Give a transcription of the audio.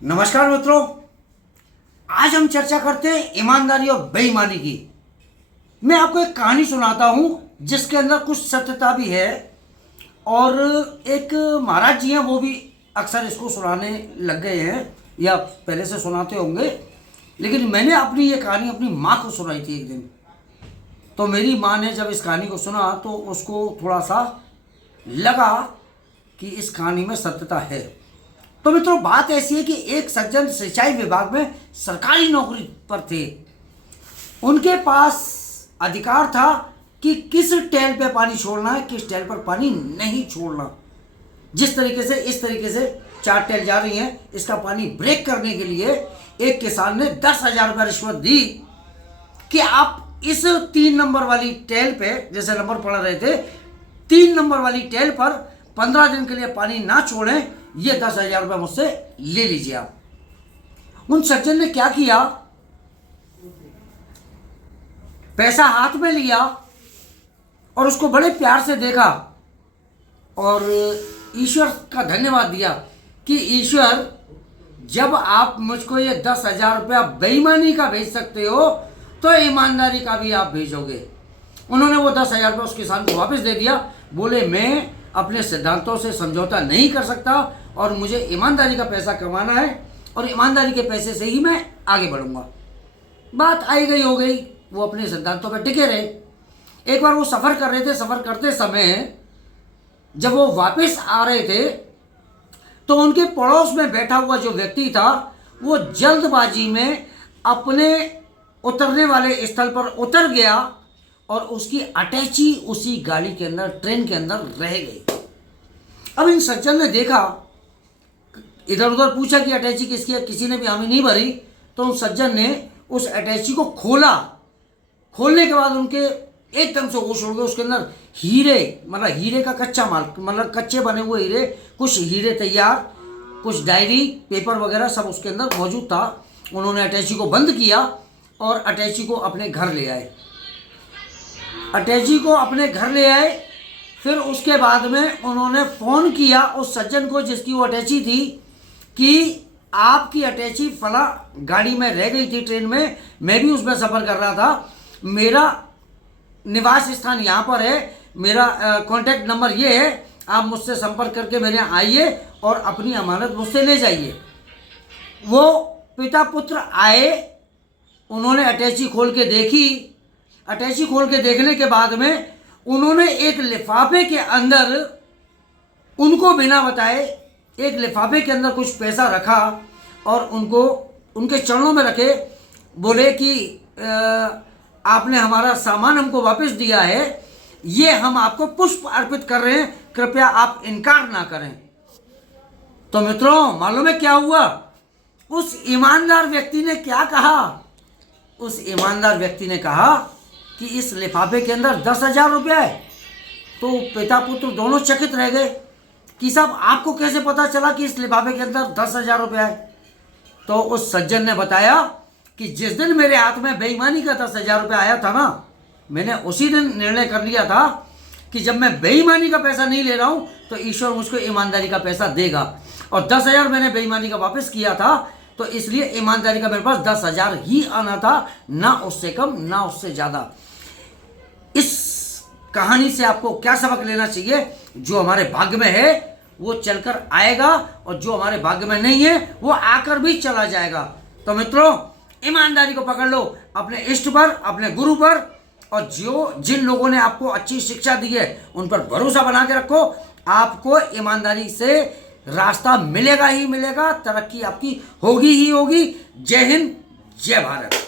नमस्कार मित्रों, आज हम चर्चा करते हैं ईमानदारी और बेईमानी की। मैं आपको एक कहानी सुनाता हूं जिसके अंदर कुछ सत्यता भी है और एक महाराज जी हैं, वो भी अक्सर इसको सुनाने लग गए हैं या पहले से सुनाते होंगे, लेकिन मैंने अपनी ये कहानी अपनी माँ को सुनाई थी एक दिन। तो मेरी माँ ने जब इस कहानी को सुना तो उसको थोड़ा सा लगा कि इस कहानी में सत्यता है। तो मित्रों, बात ऐसी है कि एक सज्जन सिंचाई विभाग में सरकारी नौकरी पर थे। उनके पास अधिकार था कि किस टैल पे पानी छोड़ना है, किस टैल पर पानी नहीं छोड़ना। जिस तरीके से इस तरीके से 4 टैल जा रही हैं, इसका पानी ब्रेक करने के लिए एक किसान ने 10,000 रुपये रिश्वत दी कि आप इस 3 नंबर वाली टैल पे, जैसे नंबर पढ़ रहे थे, 3 नंबर वाली टैल पर 15 दिन के लिए पानी ना छोड़ें, ये 10,000 रुपये मुझसे ले लीजिए आप। उन सज्जन ने क्या किया, पैसा हाथ में लिया और उसको बड़े प्यार से देखा और ईश्वर का धन्यवाद दिया कि ईश्वर, जब आप मुझको ये 10,000 रुपया बेईमानी का भेज सकते हो तो ईमानदारी का भी आप भेजोगे। उन्होंने वो 10,000 रुपये उस किसान को वापस दे दिया। बोले, मैं अपने सिद्धांतों से समझौता नहीं कर सकता और मुझे ईमानदारी का पैसा कमाना है और ईमानदारी के पैसे से ही मैं आगे बढ़ूंगा। बात आई गई हो गई, वो अपने सिद्धांतों पर टिके रहे। एक बार वो सफ़र कर रहे थे, सफ़र करते समय जब वो वापस आ रहे थे तो उनके पड़ोस में बैठा हुआ जो व्यक्ति था वो जल्दबाजी में अपने उतरने वाले स्थल पर उतर गया और उसकी अटैची उसी गाड़ी के अंदर, ट्रेन के अंदर रह गई। अब इन सज्जन ने देखा, इधर उधर पूछा कि अटैची किसकी है, किसी ने भी हामी नहीं भरी। तो उन सज्जन ने उस अटैची को खोला। खोलने के बाद उनके एकदम से होश उड़ गए। उसके अंदर हीरे, मतलब हीरे का कच्चा माल, मतलब कच्चे बने हुए हीरे, कुछ हीरे तैयार, कुछ डायरी, पेपर वगैरह सब उसके अंदर मौजूद था। उन्होंने अटैची को बंद किया और अटैची को अपने घर ले आए। अटैची को अपने घर ले आए। फिर उसके बाद में उन्होंने फ़ोन किया उस सज्जन को जिसकी वो अटैची थी कि आपकी अटैची फला गाड़ी में रह गई थी, ट्रेन में, मैं भी उसमें सफ़र कर रहा था, मेरा निवास स्थान यहाँ पर है, मेरा कॉन्टैक्ट नंबर ये है, आप मुझसे संपर्क करके मेरे यहाँ आइए और अपनी अमानत मुझसे ले जाइए। वो पिता पुत्र आए, उन्होंने अटैची खोल के देखी। अटैची खोल के देखने के बाद में उन्होंने एक लिफाफे के अंदर, उनको बिना बताए एक लिफाफे के अंदर कुछ पैसा रखा और उनको उनके चरणों में रखे। बोले कि आपने हमारा सामान हमको वापस दिया है, ये हम आपको पुष्प अर्पित कर रहे हैं, कृपया आप इनकार ना करें। तो मित्रों, मालूम है क्या हुआ? उस ईमानदार व्यक्ति ने क्या कहा? उस ईमानदार व्यक्ति ने कहा कि इस लिफाफे के अंदर 10,000 रुपया है। तो पिता पुत्र दोनों चकित रह गए कि साहब, आपको कैसे पता चला कि इस लिफाफे के अंदर 10,000 रुपया है? तो उस सज्जन ने बताया कि जिस दिन मेरे हाथ में बेईमानी का 10,000 रुपया आया था ना, मैंने उसी दिन निर्णय कर लिया था कि जब मैं बेईमानी का पैसा नहीं ले रहा हूँ तो ईश्वर मुझको ईमानदारी का पैसा देगा। और 10,000 मैंने बेईमानी का वापस किया था, तो इसलिए ईमानदारी का मेरे पास 10,000 ही आना था, ना उससे कम ना उससे ज़्यादा। इस कहानी से आपको क्या सबक लेना चाहिए? जो हमारे भाग्य में है वो चलकर आएगा और जो हमारे भाग्य में नहीं है वो आकर भी चला जाएगा। तो मित्रों, ईमानदारी को पकड़ लो अपने इष्ट पर, अपने गुरु पर, और जिन लोगों ने आपको अच्छी शिक्षा दी है उन पर भरोसा बना के रखो। आपको ईमानदारी से रास्ता मिलेगा ही मिलेगा, तरक्की आपकी होगी ही होगी। जय हिंद, जय भारत।